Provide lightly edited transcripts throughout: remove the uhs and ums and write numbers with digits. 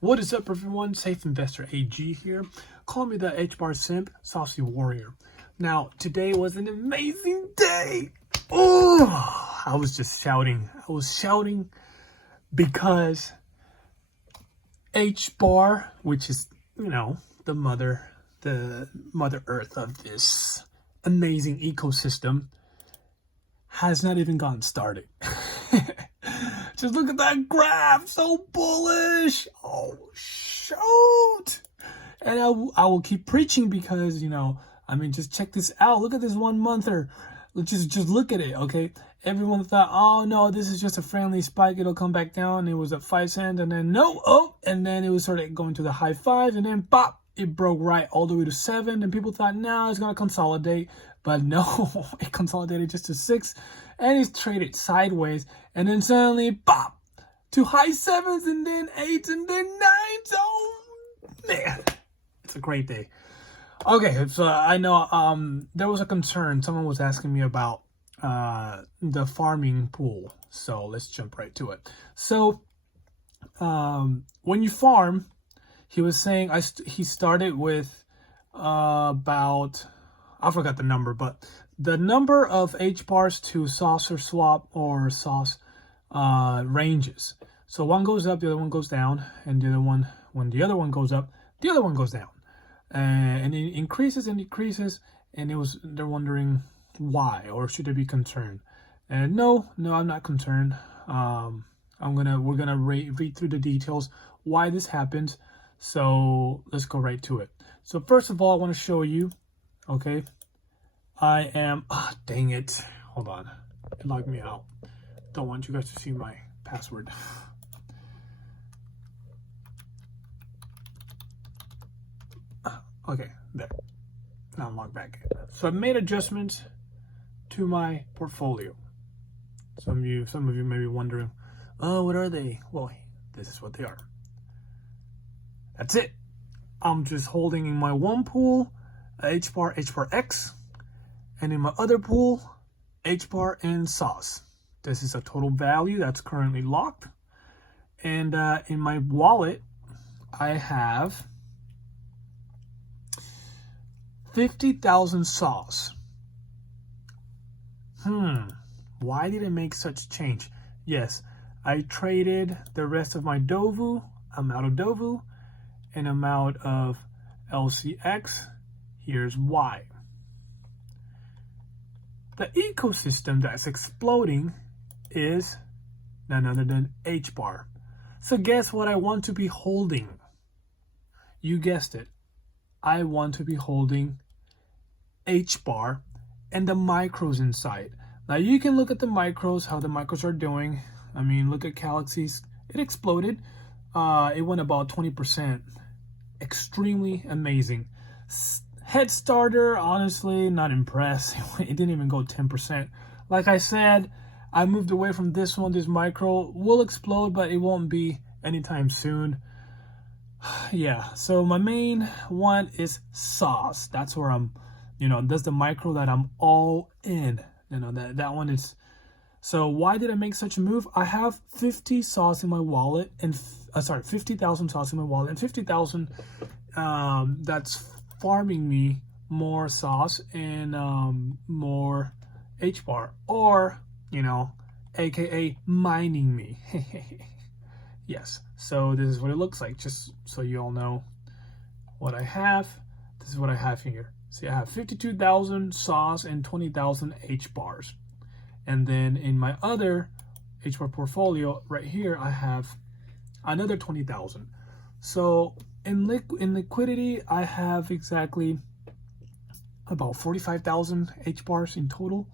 What is up, everyone? Safe Investor AG here. Call me the HBAR simp, Saucy Warrior. Now, today was an amazing day. Oh, I was just shouting. I was shouting because HBAR, which is, the mother earth of this amazing ecosystem, has not even gotten started. Just look at that graph, so bullish. Oh, shoot. And I will keep preaching because, just check this out. Look at this 1 monther. Just look at it, okay? Everyone thought, oh, no, this is just a friendly spike. It'll come back down. It was at 5 cents, and then and then it was sort of going to the high fives, and then pop, it broke right all the way to 7, and people thought, no, it's going to consolidate. But no, it consolidated just to 6, and it's traded sideways, and then suddenly, pop, to high 7s, and then 8s, and then 9s. Oh, man, it's a great day. Okay, so I know there was a concern. Someone was asking me about the farming pool, so let's jump right to it. So when you farm, he was saying he started with about, I forgot the number, but the number of HBARs to Saucerswap or Sauce ranges. So one goes up, the other one goes down, and the other one, when the other one goes up, the other one goes down, and it increases and decreases. And they're wondering why, or should they be concerned? And no, I'm not concerned. We're gonna read through the details why this happens. So let's go right to it. So first of all, I want to show you. Okay, I am, dang it. Hold on. It logged me out. Don't want you guys to see my password. Okay, there. Now I'm logged back in. So I made adjustments to my portfolio. Some of you may be wondering, oh, what are they? Well, this is what they are. That's it. I'm just holding in my one pool HBAR X, and in my other pool HBAR and Sauce. This is a total value that's currently locked, and in my wallet I have 50,000 Sauce. Why did it make such change? Yes, I traded the rest of my Dovu. I'm out of Dovu, and I'm out of LCX. Here's why. The ecosystem that's exploding is none other than HBAR. So guess what I want to be holding? You guessed it. I want to be holding HBAR and the micros inside. Now you can look at the micros, how the micros are doing. I mean, look at Galaxies. It exploded. It went about 20%. Extremely amazing. Head starter, honestly, not impressed. It didn't even go 10%. Like I said, I moved away from this one. This micro will explode, but it won't be anytime soon. Yeah, so my main one is Sauce. That's where I'm, that's the micro that I'm all in. That one is. So why did I make such a move? I have 50 Sauce in my wallet, and 50,000 Sauce in my wallet, and 50,000 that's farming me more Sauce and more HBAR, or aka mining me. Yes, so this is what it looks like, just so you all know what I have. This is what I have here. See, I have 52,000 Sauce and 20,000 HBARs, and then in my other HBAR portfolio right here I have another 20,000. So in liquidity, I have exactly about 45,000 HBARs in total.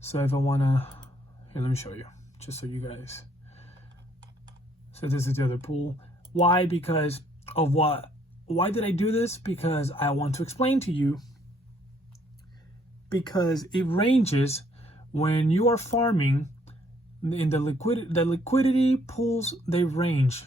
So if I wanna, here, let me show you, just so you guys. So this is the other pool. Why? Because of what? Why did I do this? Because I want to explain to you. Because it ranges when you are farming in the liquidity pools. They range.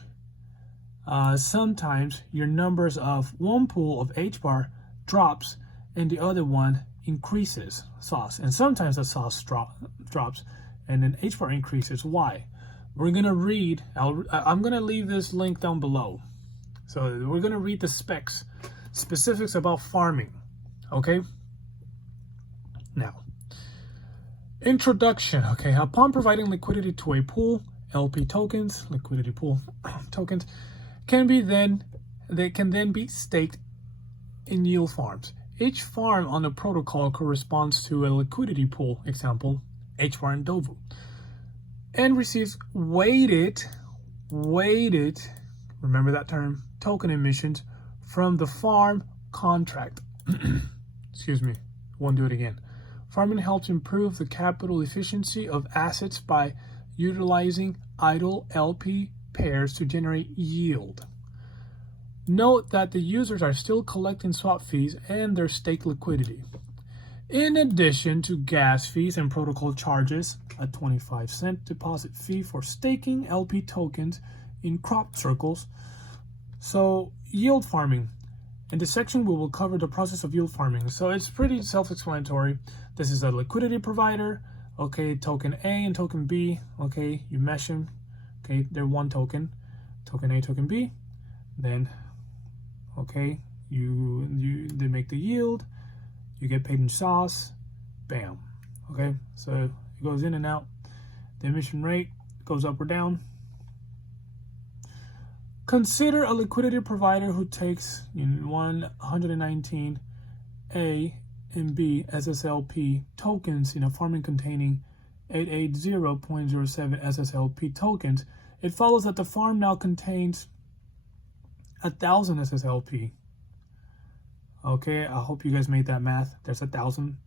Sometimes your numbers of one pool of HBAR drops and the other one increases Sauce, and sometimes the Sauce drops and then HBAR increases. Why? We're gonna read. I'm gonna leave this link down below. So we're going to read the specifics about farming. Okay. Now, introduction. Okay. Upon providing liquidity to a pool, LP tokens, liquidity pool tokens, can then be staked in yield farms. Each farm on the protocol corresponds to a liquidity pool, example, HBAR and Dovu, and receives weighted, remember that term, token emissions from the farm contract. Excuse me, won't do it again. Farming helps improve the capital efficiency of assets by utilizing idle LP pairs to generate yield. Note that the users are still collecting swap fees and their stake liquidity. In addition to gas fees and protocol charges, a 25-cent deposit fee for staking LP tokens in crop circles. So, yield farming. In this section, we will cover the process of yield farming. So it's pretty self-explanatory. This is a liquidity provider. Okay, token A and token B. Okay, you mesh them. Okay, they're one token. Token A, token B. Then, okay, they make the yield. You get paid in sauce. Bam. Okay, so it goes in and out. The emission rate goes up or down. Consider a liquidity provider who takes 119 A and B SSLP tokens in a farming containing 880.07 SSLP tokens. It follows that the farm now contains 1,000 SSLP. Okay, I hope you guys made that math. There's 1,000.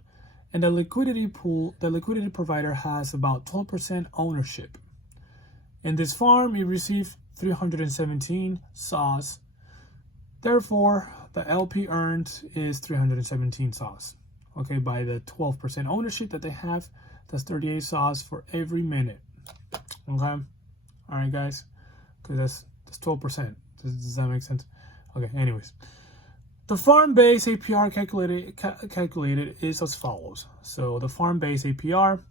And the liquidity provider has about 12% ownership. In this farm, it received 317 sauce. Therefore, the LP earned is 317 sauce. Okay, by the 12% ownership that they have, that's 38 sauce for every minute. Okay, all right, guys, because that's 12%. Does that make sense? Okay, anyways. The farm base APR calculated is as follows. So the farm base APR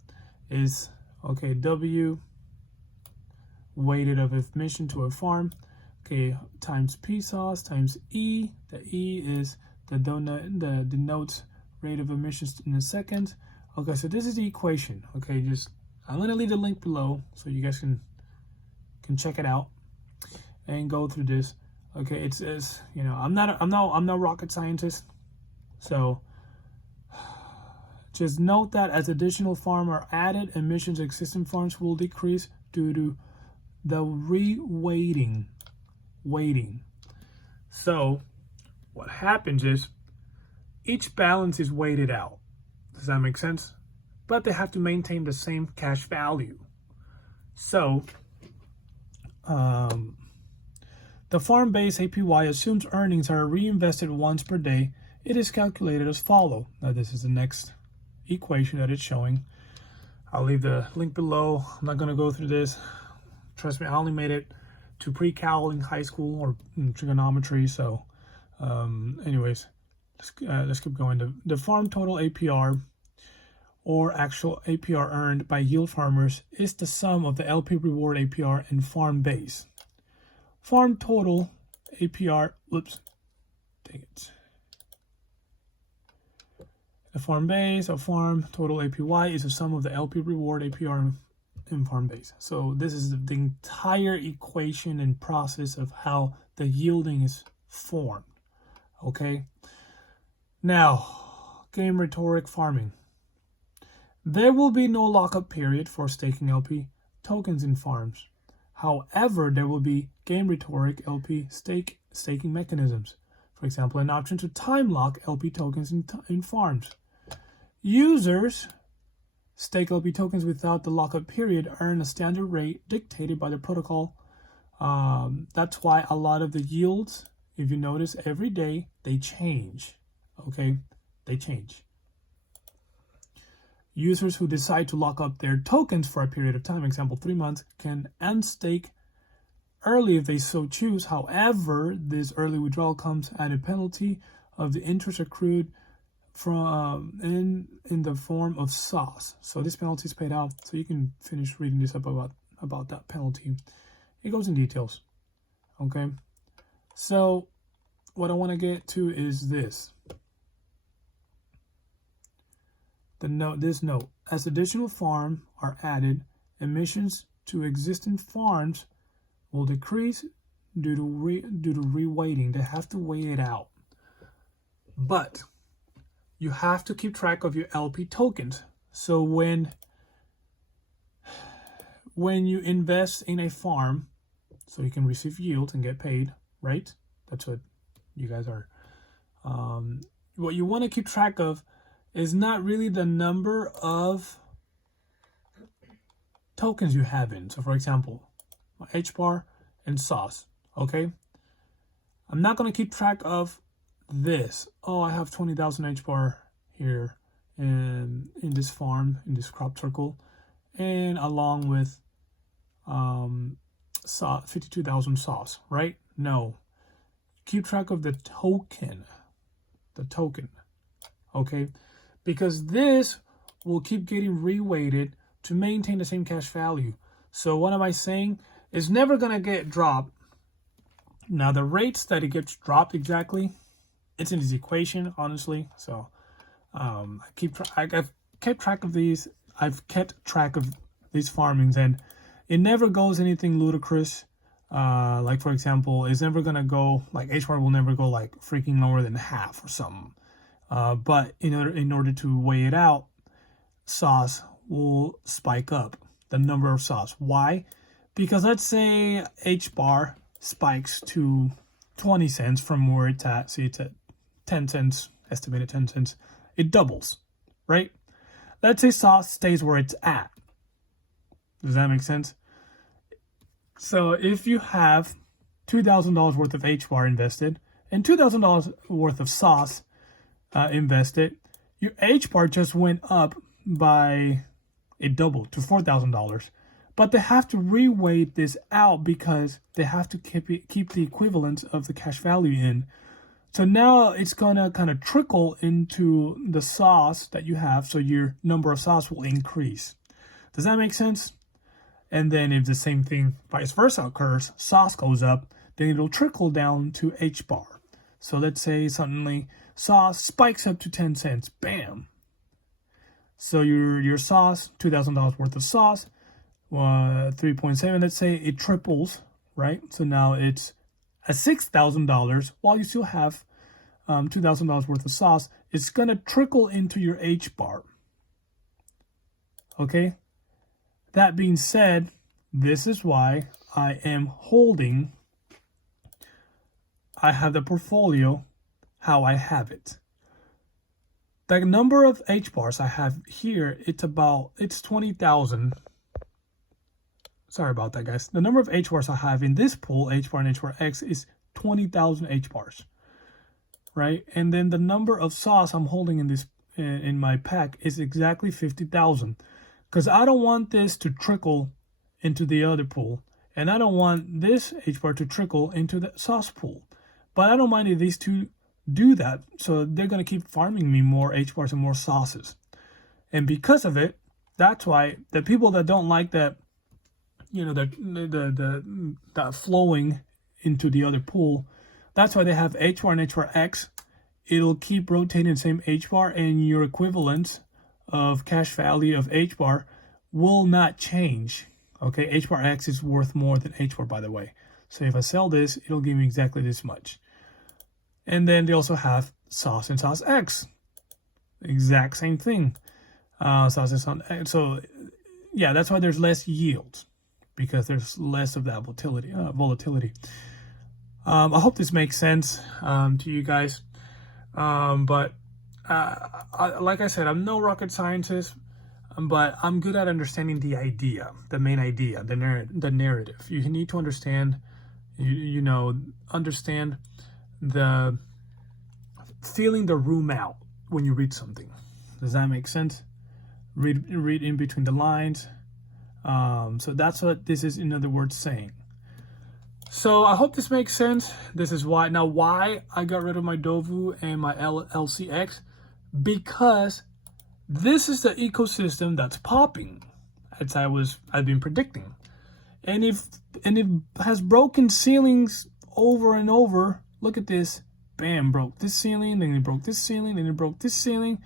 is, okay, W weighted of emission to a farm, okay, times P sauce times E. The E is the denotes rate of emissions in a second. Okay, so this is the equation. Okay, I'm gonna leave the link below so you guys can check it out and go through this. Okay, it's I'm not rocket scientist, so just note that as additional farm are added, emissions existing farms will decrease due to the weighting. So what happens is each balance is weighted out. Does that make sense? But they have to maintain the same cash value. So the farm base APY assumes earnings are reinvested once per day. It is calculated as follows. Now this is the next equation that it's showing. I'll leave the link below. I'm not going to go through this. Trust me, I only made it to pre-cal in high school or trigonometry. So anyways, let's keep going. The farm total APR or actual APR earned by yield farmers is the sum of the LP reward APR and farm base. Farm total APR, the farm base of farm total APY is the sum of the LP reward APR and farm base. So this is the entire equation and process of how the yielding is formed. Okay. Now, game rhetoric farming. There will be no lockup period for staking LP tokens in farms. However, there will be game rhetoric LP staking mechanisms. For example, an option to time lock LP tokens in farms. Users stake LP tokens without the lockup period earn a standard rate dictated by the protocol. That's why a lot of the yields, if you notice, every day they change. Okay, they change. Users who decide to lock up their tokens for a period of time, example 3 months, can unstake early if they so choose. However, this early withdrawal comes at a penalty of the interest accrued from in the form of sauce. So this penalty is paid out. So you can finish reading this up about that penalty. It goes in details. Okay. So what I want to get to is this. This note, as additional farms are added, emissions to existing farms will decrease due to reweighting. They have to weigh it out. But you have to keep track of your LP tokens. So when you invest in a farm, so you can receive yield and get paid, right? That's what you guys are. What you want to keep track of is not really the number of tokens you have in. So for example, my HBAR and sauce, okay? I'm not going to keep track of this. Oh, I have 20,000 HBAR here in this farm, in this crop circle, and along with 52,000 sauce, right? No. Keep track of the token, okay? Because this will keep getting reweighted to maintain the same cash value. So what am I saying? It's never gonna get dropped. Now the rates that it gets dropped exactly, it's in this equation, honestly. So I've kept track of these. I've kept track of these farmings, and it never goes anything ludicrous. Like for example, it's never gonna go like HBAR will never go like freaking lower than half or something. But in order to weigh it out, sauce will spike up the number of sauce. Why? Because let's say HBAR spikes to 20 cents from where it's at. See, it's at 10 cents, estimated 10 cents. It doubles, right? Let's say sauce stays where it's at. Does that make sense? So if you have $2,000 worth of HBAR invested and $2,000 worth of sauce invested, your HBAR just went up by, it doubled to $4,000. But they have to reweight this out because they have to keep the equivalent of the cash value in. So now it's gonna kind of trickle into the sauce that you have, so your number of sauce will increase. Does that make sense? And then if the same thing vice versa occurs, sauce goes up, then it'll trickle down to HBAR. So let's say suddenly sauce spikes up to 10 cents, bam. So your sauce, $2,000 worth of sauce, 3.7, let's say it triples, right? So now it's at $6,000 while you still have $2,000 worth of sauce. It's gonna trickle into your HBAR. Okay. That being said, this is why I am holding. I have the portfolio how I have it. The number of HBARs I have here, it's 20,000. Sorry about that, guys. The number of HBARs I have in this pool, HBAR and HBAR-X, is 20,000 HBARs, right? And then the number of sauce I'm holding in my pack is exactly 50,000, because I don't want this to trickle into the other pool, and I don't want this HBAR to trickle into the sauce pool. But I don't mind if these two do that, so they're going to keep farming me more HBARs and more sauces. And because of it, that's why the people that don't like that, that flowing into the other pool, that's why they have HBAR and HBAR-X. It'll keep rotating the same HBAR, and your equivalent of cash value of HBAR will not change. Okay, HBAR-X is worth more than HBAR, by the way. So if I sell this, it'll give me exactly this much. And then they also have sauce and sauce-X. Exact same thing. Sauce and sauce-X. So yeah, that's why there's less yield, because there's less of that volatility. I hope this makes sense to you guys. But like I said, I'm no rocket scientist, but I'm good at understanding the idea, the main idea, the narrative. You need to understand, understand the feeling the room out when you read something. Does that make sense? Read in between the lines. So that's what this is, in other words, saying. So I hope this makes sense. This is why I got rid of my Dovu and my LCX, because this is the ecosystem that's popping, as I've been predicting. And if it has broken ceilings over and over. Look at this. Bam, broke this ceiling, then it broke this ceiling, then it broke this ceiling.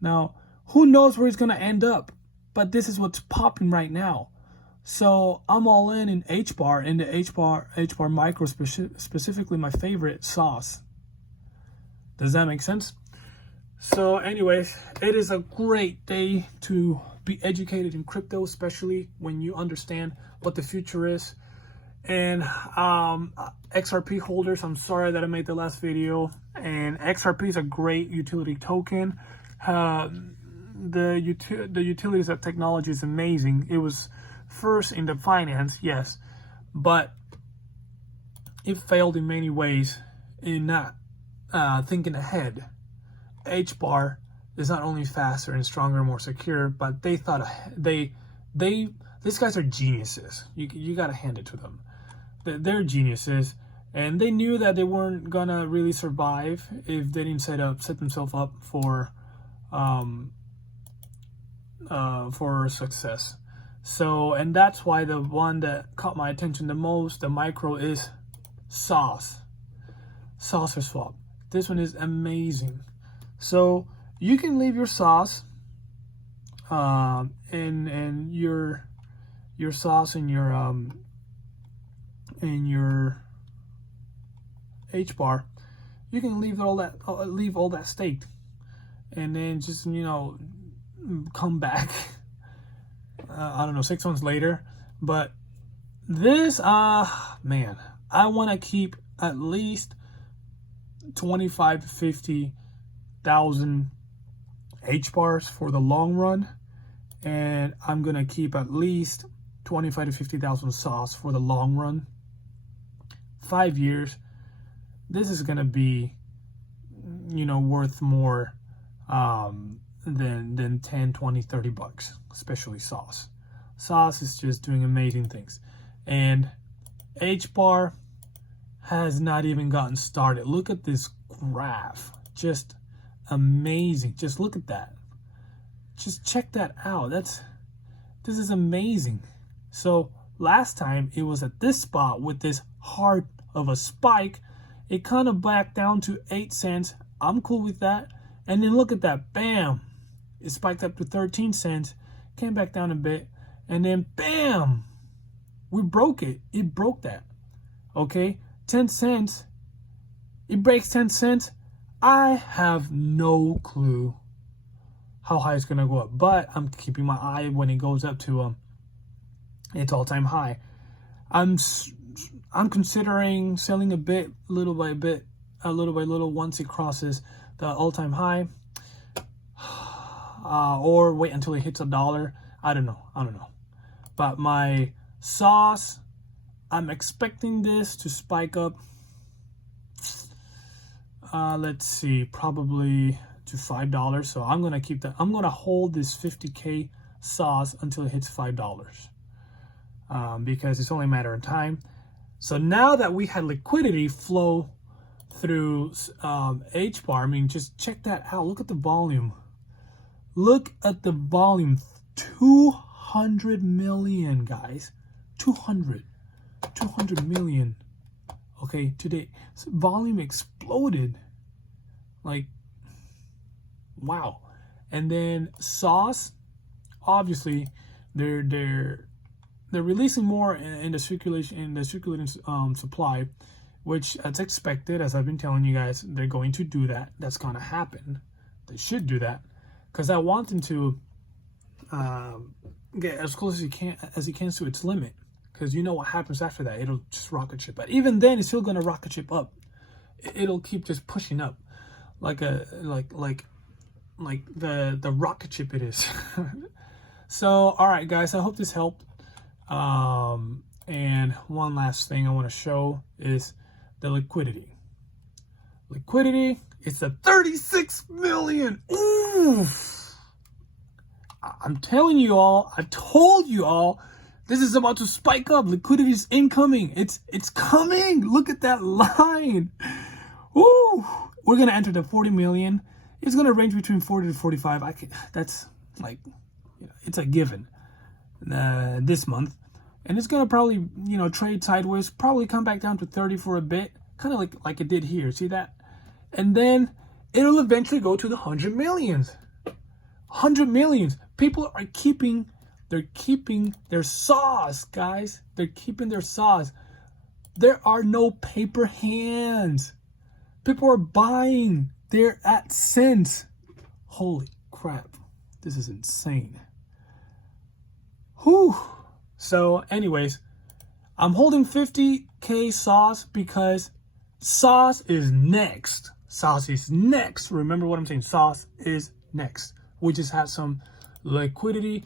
Now, who knows where it's going to end up? But this is what's popping right now. So I'm all in HBAR, in the HBAR micro, specifically my favorite sauce. Does that make sense? So anyways, it is a great day to be educated in crypto, especially when you understand what the future is. And XRP holders, I'm sorry that I made the last video. And XRP is a great utility token. The utilities of technology is amazing. It was first in the finance, yes, but it failed in many ways in not thinking ahead. HBAR is not only faster and stronger and more secure, but they thought these guys are geniuses. You gotta hand it to them. They're geniuses, and they knew that they weren't gonna really survive if they didn't set themselves up for success. So, and that's why the one that caught my attention the most, the micro, is Saucerswap. This one is amazing. So you can leave your sauce and your sauce in your HBAR. You can leave all that staked, and then just come back. I don't know, 6 months later. But this, man, I want to keep at least 25 to 50,000 HBARs for the long run, and I'm gonna keep at least 25 to 50,000 sauce for the long run. 5 years, this is gonna be, worth more than 10, 20, 30 bucks, especially sauce. Sauce is just doing amazing things. And HBAR has not even gotten started. Look at this graph. Just amazing. Just look at that. Just check that out. This is amazing. So last time it was at this spot with this heart of a spike. It kind of backed down to 8 cents. I'm cool with that. And then look at that. Bam. It spiked up to 13 cents. Came back down a bit. And then bam. We broke it. It broke that. Okay. 10 cents. It breaks 10 cents. I have no clue how high it's going to go up. But I'm keeping my eye when it goes up to its all-time high. I'm considering selling a bit, little by bit, little by little, once it crosses the all-time high, or wait until it hits $1. I don't know. But my sauce, I'm expecting this to spike up. Let's see, probably to $5. So I'm gonna keep that. I'm gonna hold this 50K sauce until it hits $5, because it's only a matter of time. So now that we had liquidity flow through HBAR, I mean, just check that out. Look at the volume. Look at the volume. 200 million, guys. 200 million. Okay, today volume exploded. Like, wow. And then sauce, obviously, they're releasing more in the circulating supply, which that's expected. As I've been telling you guys, they're going to do that. That's going to happen. They should do that, because I want them to get as close as he can to its limit. Because you know what happens after that? It'll just rocket ship. But even then, it's still going to rocket ship up. It'll keep just pushing up, like the rocket ship it is. So, all right, guys. I hope this helped. And one last thing I want to show is the liquidity. Liquidity, it's a 36 million. Oof. I'm telling you all, I told you all, this is about to spike up. Liquidity is incoming. It's coming. Look at that line. Ooh. We're going to enter the 40 million. It's going to range between 40 to 45. That's like, it's a given. This month, and it's gonna probably, you know, trade sideways, probably come back down to 30 for a bit, kind of like it did here. See that? And then it'll eventually go to the 100 millions. 100 millions. People are keeping their sauce, guys. They're keeping their sauce. There are no paper hands. People are buying. They're at cents. Holy crap. This is insane. Whew. So anyways, I'm holding 50K sauce because sauce is next. Sauce is next. Remember what I'm saying. Sauce is next. We just had some liquidity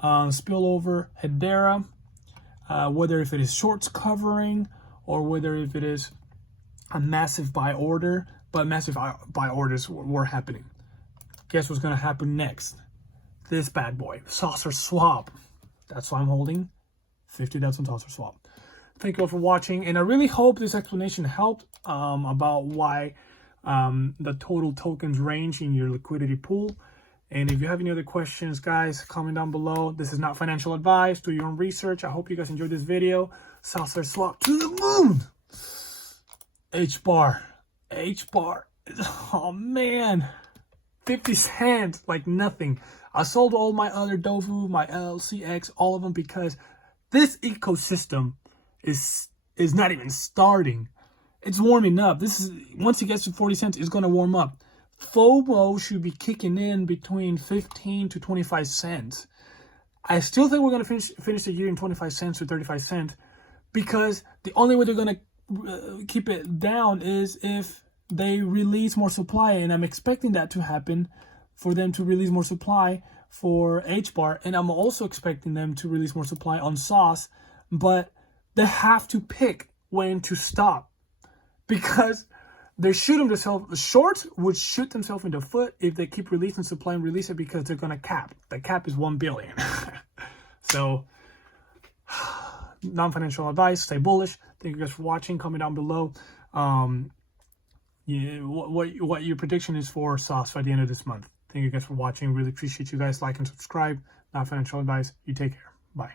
spillover Hedera, whether if it is shorts covering or whether if it is a massive buy order, but massive buy orders were happening. Guess what's going to happen next? This bad boy, Saucerswap. That's why I'm holding 50 debts on Saucerswap. Thank you all for watching, and I really hope this explanation helped about why the total tokens range in your liquidity pool. And if you have any other questions, guys, comment down below. This is not financial advice. Do your own research. I hope you guys enjoyed this video. Saucerswap to the moon. HBAR. HBAR. Oh, man. 50 cents, like nothing. I sold all my other Dofu, my LCX, all of them, because this ecosystem is not even starting. It's warming up. This is, once it gets to 40 cents, it's going to warm up. FOMO should be kicking in between 15 to 25 cents. I still think we're going to finish the year in 25 cents to 35 cents, because the only way they're going to keep it down is if they release more supply, and I'm expecting that to happen, for them to release more supply for HBAR, and I'm also expecting them to release more supply on sauce, but they have to pick when to stop, because they're shooting themselves. The shorts would shoot themselves in the foot if they keep releasing supply and release it, because they're going to cap. The cap is 1 billion. So, non-financial advice, stay bullish. Thank you guys for watching. Comment down below what your prediction is for sauce by the end of this month. Thank you guys for watching. Really appreciate you guys. Like and subscribe. Non-financial advice. You take care. Bye.